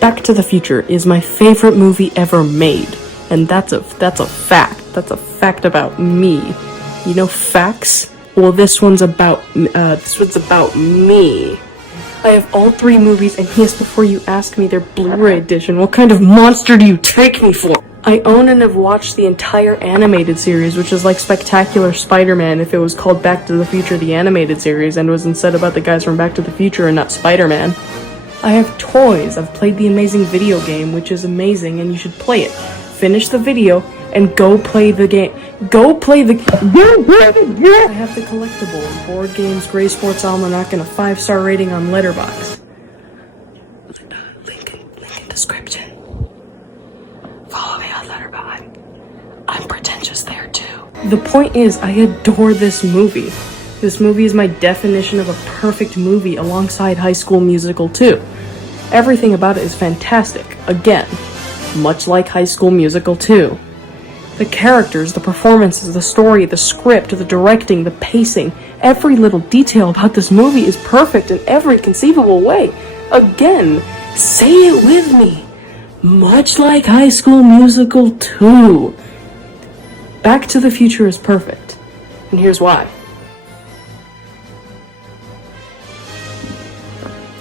Back to the Future is my favorite movie ever made, and that's a fact. That's a fact about me. You know facts? Well, this one's about me. I have all 3 movies, and yes, before you ask me their Blu-ray edition, what kind of monster do you take me for? I own and have watched the entire animated series, which is like Spectacular Spider-Man if it was called Back to the Future the Animated Series and was instead about the guys from Back to the Future and not Spider-Man. I have toys. I've played the amazing video game, which is amazing, and you should play it. Finish the video, and go play the game. I have the collectibles, board games, Gray Sports Almanac, and a 5-star rating on Letterboxd. Link in description. Follow me on Letterboxd. I'm pretentious there too. The point is, I adore this movie. This movie is my definition of a perfect movie alongside High School Musical 2. Everything about it is fantastic. Again, much like High School Musical 2. The characters, the performances, the story, the script, the directing, the pacing, every little detail about this movie is perfect in every conceivable way. Again, say it with me. Much like High School Musical 2. Back to the Future is perfect. And here's why.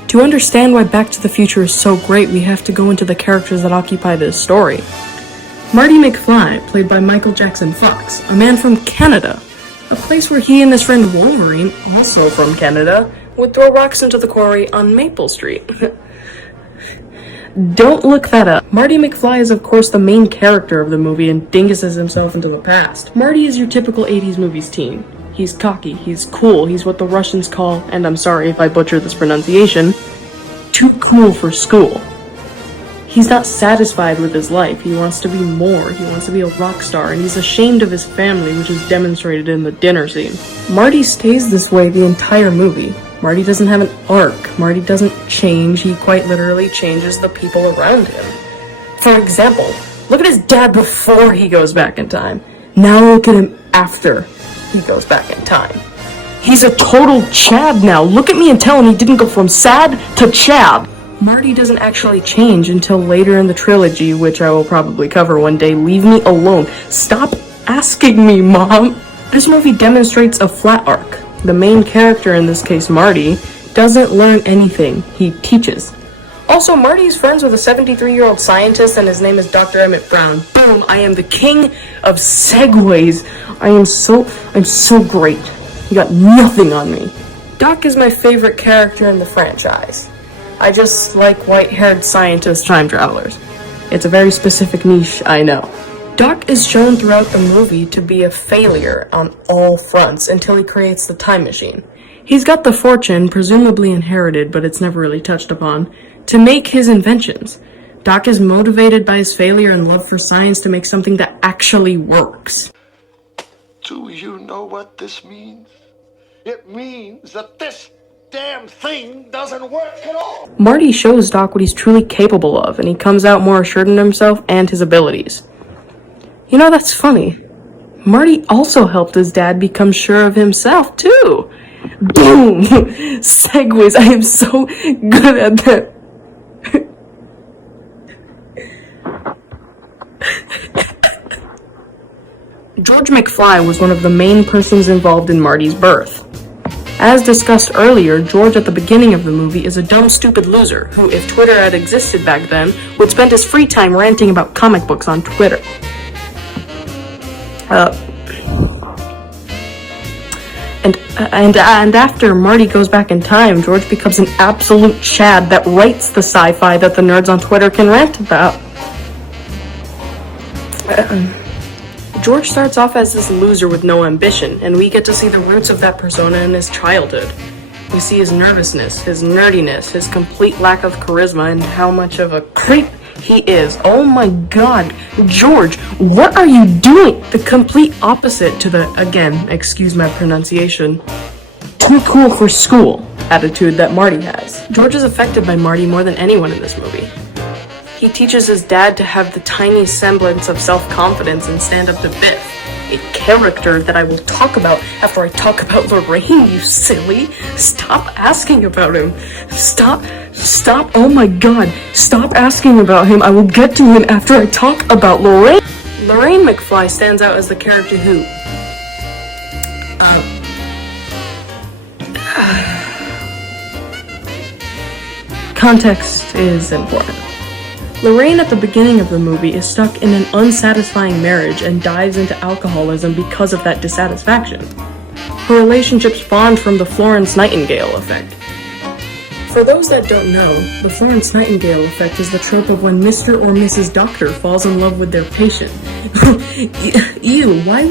To understand why Back to the Future is so great, we have to go into the characters that occupy this story. Marty Mcfly, played by Michael Jackson Fox, a man from Canada, a place where he and his friend Wolverine, also from Canada, would throw rocks into the quarry on Maple Street. Don't look that up. Marty Mcfly is of course the main character of the movie and dinguses himself into the past. Marty is your typical 80s movies teen. He's cocky, he's cool, he's what the Russians call, and I'm sorry if I butcher this pronunciation, too cool for school. He's not satisfied with his life, he wants to be more, he wants to be a rock star, and he's ashamed of his family, which is demonstrated in the dinner scene. Marty stays this way the entire movie. Marty doesn't have an arc, Marty doesn't change, he quite literally changes the people around him. For example, look at his dad before he goes back in time. Now look at him after he goes back in time. He's a total Chad now. Look at me and tell him he didn't go from sad to Chad. Marty doesn't actually change until later in the trilogy, which I will probably cover one day. Leave me alone. Stop asking me, Mom. This movie demonstrates a flat arc. The main character, in this case Marty, doesn't learn anything. He teaches. Also, Marty is friends with a 73-year-old scientist, and his name is Dr. Emmett Brown. Boom! I am the king of segues. I'm so great. You got nothing on me. Doc is my favorite character in the franchise. I just like white-haired scientist time travelers. It's a very specific niche, I know. Doc is shown throughout the movie to be a failure on all fronts until he creates the time machine. He's got the fortune, presumably inherited, but it's never really touched upon, to make his inventions. Doc is motivated by his failure and love for science to make something that actually works. Do you know what this means? It means that this damn thing doesn't work at all. Marty shows Doc what he's truly capable of, and he comes out more assured in himself and his abilities. You know, that's funny. Marty also helped his dad become sure of himself, too. Boom! Segues, I am so good at that. George McFly was one of the main persons involved in Marty's birth. As discussed earlier, George at the beginning of the movie is a dumb, stupid loser who, if Twitter had existed back then, would spend his free time ranting about comic books on Twitter. And after Marty goes back in time, George becomes an absolute Chad that writes the sci-fi that the nerds on Twitter can rant about. George starts off as this loser with no ambition, and we get to see the roots of that persona in his childhood. We see his nervousness, his nerdiness, his complete lack of charisma, and how much of a creep he is. Oh my god, George, what are you doing? The complete opposite to the, again, excuse my pronunciation, too cool for school attitude that Marty has. George is affected by Marty more than anyone in this movie. He teaches his dad to have the tiny semblance of self-confidence and stand up to Biff. a character that I will talk about after I talk about Lorraine, you silly. Stop asking about him. Stop, oh my god, stop asking about him. I will get to him after I talk about Lorraine. Lorraine McFly stands out as the character who, context is important. Lorraine at the beginning of the movie is stuck in an unsatisfying marriage and dives into alcoholism because of that dissatisfaction. Her relationship spawned from the Florence Nightingale effect. For those that don't know, the Florence Nightingale effect is the trope of when Mr. or Mrs. Doctor falls in love with their patient. Ew, why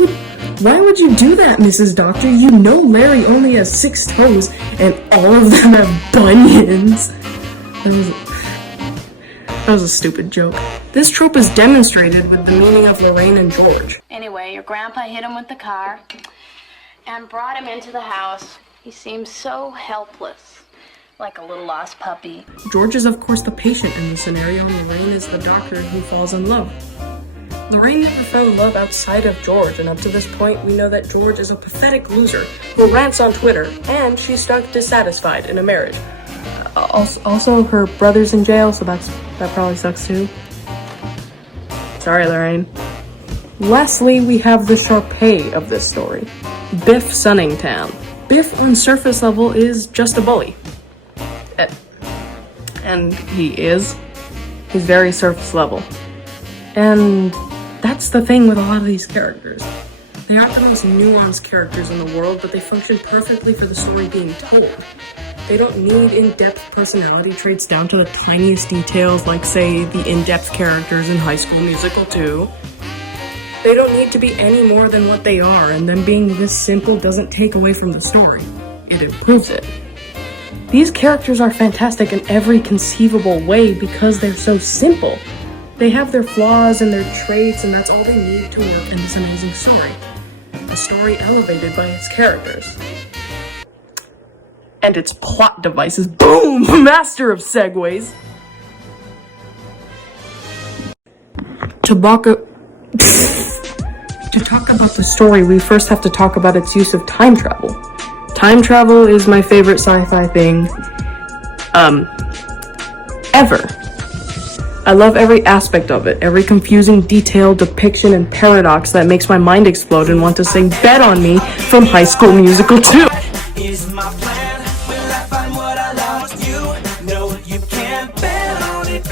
would you do that, Mrs. Doctor? You know Larry only has 6 toes and all of them have bunions. That was a stupid joke. This trope is demonstrated with the meaning of Lorraine and George. Anyway, your grandpa hit him with the car and brought him into the house. He seemed so helpless, like a little lost puppy. George is of course the patient in the scenario, and Lorraine is the doctor who falls in love. Lorraine never fell in love outside of George, and up to this point we know that George is a pathetic loser who rants on Twitter, and she's stuck dissatisfied in a marriage. Also, her brother's in jail, so that probably sucks too. Sorry, Lorraine. Lastly, we have the Sharpay of this story, Biff Sunnington. Biff, on surface level, is just a bully. And he is. He's very surface level. And that's the thing with a lot of these characters. They aren't the most nuanced characters in the world, but they function perfectly for the story being told. They don't need in-depth personality traits down to the tiniest details, like, say, the in-depth characters in High School Musical 2. They don't need to be any more than what they are, and them being this simple doesn't take away from the story. It improves it. These characters are fantastic in every conceivable way because they're so simple. They have their flaws and their traits, and that's all they need to work in this amazing story. A story elevated by its characters. And its plot devices. Boom! Master of segues! To talk about the story, we first have to talk about its use of time travel. Time travel is my favorite sci-fi thing, ever. I love every aspect of it, every confusing detail, depiction, and paradox that makes my mind explode and want to sing Bet on Me from High School Musical 2. Is my plan. Will I find what I lost? You know you can't bet on it.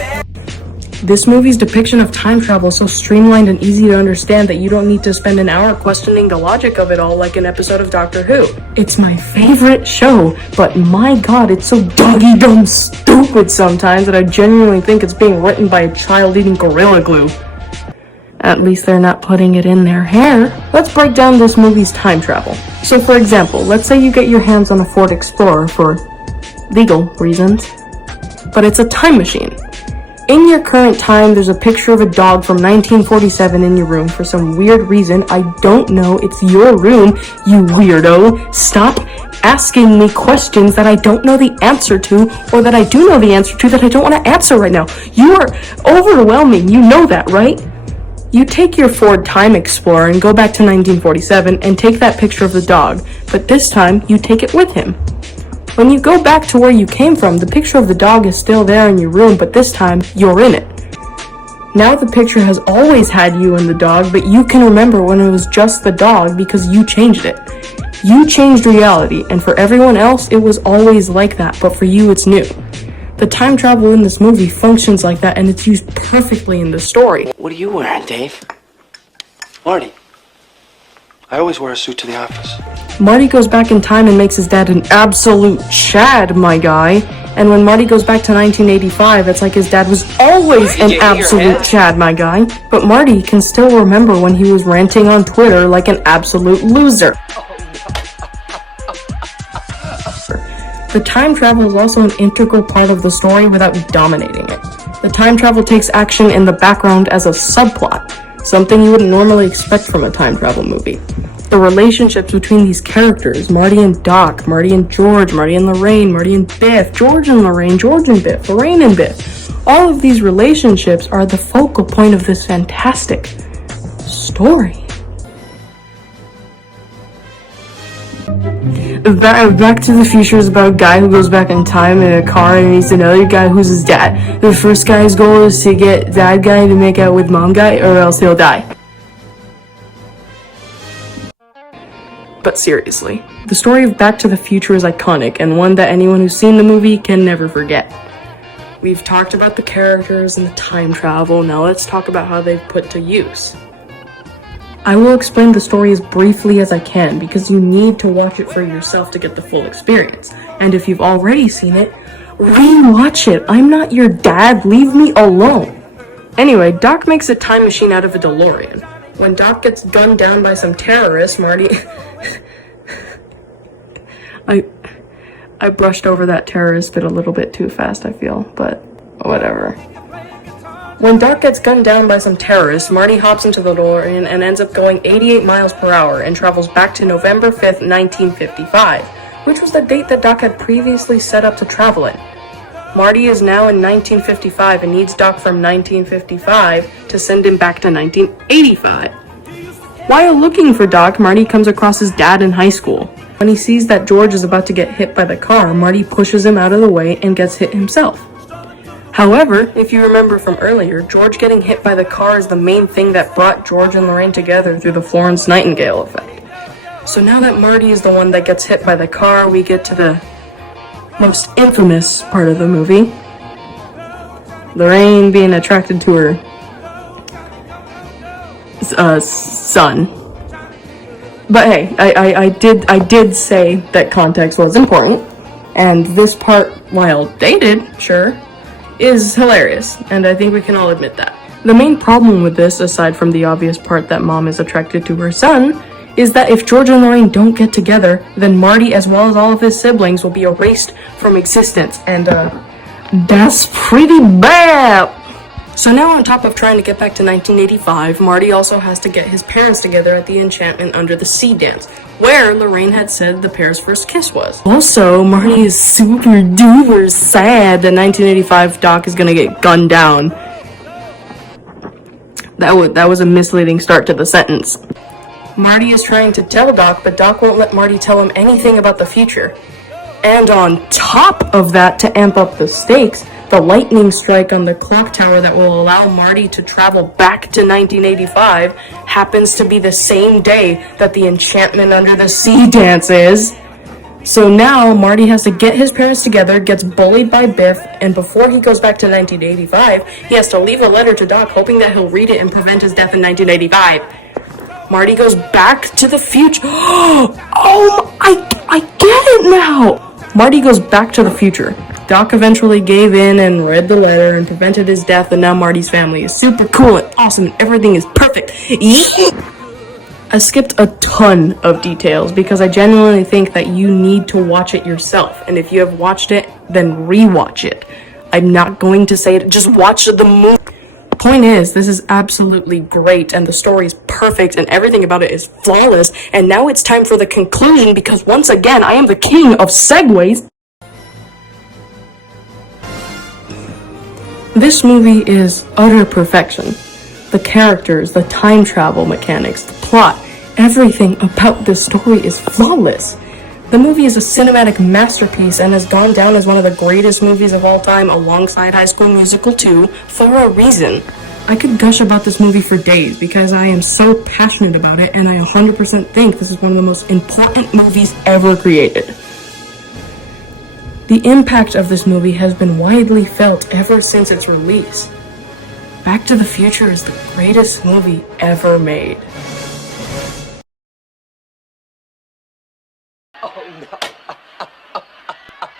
This movie's depiction of time travel is so streamlined and easy to understand that you don't need to spend an hour questioning the logic of it all like an episode of Doctor Who. It's my favorite show, but my god, it's so doggy-dumb stupid sometimes that I genuinely think it's being written by a child eating Gorilla Glue. At least they're not putting it in their hair. Let's break down this movie's time travel. So for example, let's say you get your hands on a Ford Explorer for legal reasons, but it's a time machine. In your current time, there's a picture of a dog from 1947 in your room for some weird reason. I don't know. It's your room, you weirdo. Stop asking me questions that I don't know the answer to, or that I do know the answer to that I don't want to answer right now. You are overwhelming. You know that, right? You take your Ford Time Explorer and go back to 1947 and take that picture of the dog, but this time you take it with him. When you go back to where you came from, the picture of the dog is still there in your room, but this time, you're in it. Now the picture has always had you and the dog, but you can remember when it was just the dog because you changed it. You changed reality, and for everyone else, it was always like that, but for you, it's new. The time travel in this movie functions like that, and it's used perfectly in the story. What are you wearing, Dave? Marty. I always wear a suit to the office. Marty goes back in time and makes his dad an absolute Chad, my guy. And when Marty goes back to 1985, it's like his dad was always an absolute Chad, my guy. But Marty can still remember when he was ranting on Twitter like an absolute loser. The time travel is also an integral part of the story without dominating it. The time travel takes action in the background as a subplot, something you wouldn't normally expect from a time travel movie. The relationships between these characters, Marty and Doc, Marty and George, Marty and Lorraine, Marty and Biff, George and Lorraine, George and Biff, Lorraine and Biff. All of these relationships are the focal point of this fantastic story. Back to the Future is about a guy who goes back in time in a car and meets another guy who's his dad. The first guy's goal is to get dad guy to make out with mom guy or else he'll die. But seriously, the story of Back to the Future is iconic and one that anyone who's seen the movie can never forget. We've talked about the characters and the time travel, now let's talk about how they've put to use. I will explain the story as briefly as I can because you need to watch it for yourself to get the full experience. And if you've already seen it, re-watch it. I'm not your dad, leave me alone. Anyway, Doc makes a time machine out of a DeLorean. When Doc gets gunned down by some terrorists, Marty... I brushed over that terrorist bit a little bit too fast, I feel, but whatever. When Doc gets gunned down by some terrorists, Marty hops into the DeLorean and ends up going 88 miles per hour and travels back to November 5th, 1955, which was the date that Doc had previously set up to travel in. Marty is now in 1955 and needs Doc from 1955 to send him back to 1985. While looking for Doc, Marty comes across his dad in high school. When he sees that George is about to get hit by the car, Marty pushes him out of the way and gets hit himself. However, if you remember from earlier, George getting hit by the car is the main thing that brought George and Lorraine together through the Florence Nightingale effect. So now that Marty is the one that gets hit by the car, we get to the most infamous part of the movie. Lorraine being attracted to her son. But hey, I did say that context was important, and this part, while dated, sure, is hilarious, and I think we can all admit that. The main problem with this, aside from the obvious part that mom is attracted to her son, is that if George and Lorraine don't get together, then Marty, as well as all of his siblings, will be erased from existence, and that's pretty bad! So now on top of trying to get back to 1985, Marty also has to get his parents together at the Enchantment Under the Sea dance, where Lorraine had said the pair's first kiss was. Also, Marty is super duper sad that 1985 Doc is gonna get gunned down. That was a misleading start to the sentence. Marty is trying to tell Doc, but Doc won't let Marty tell him anything about the future. And on top of that, to amp up the stakes, the lightning strike on the clock tower that will allow Marty to travel back to 1985 happens to be the same day that the Enchantment Under the Sea dance is. So now Marty has to get his parents together, gets bullied by Biff, and before he goes back to 1985, he has to leave a letter to Doc hoping that he'll read it and prevent his death in 1985. Marty goes back to the future. Oh, I get it now! Marty goes back to the future. Doc eventually gave in and read the letter and prevented his death, and now Marty's family is super cool and awesome and everything is perfect. I skipped a ton of details because I genuinely think that you need to watch it yourself, and if you have watched it, then rewatch it. I'm not going to say it, just watch the movie. Point is, this is absolutely great, and the story is perfect, and everything about it is flawless, and now it's time for the conclusion because once again, I am the king of segues. This movie is utter perfection. The characters, the time travel mechanics, the plot, everything about this story is flawless. The movie is a cinematic masterpiece and has gone down as one of the greatest movies of all time alongside High School Musical 2 for a reason. I could gush about this movie for days because I am so passionate about it and I 100% think this is one of the most important movies ever created. The impact of this movie has been widely felt ever since its release. Back to the Future is the greatest movie ever made. Oh no.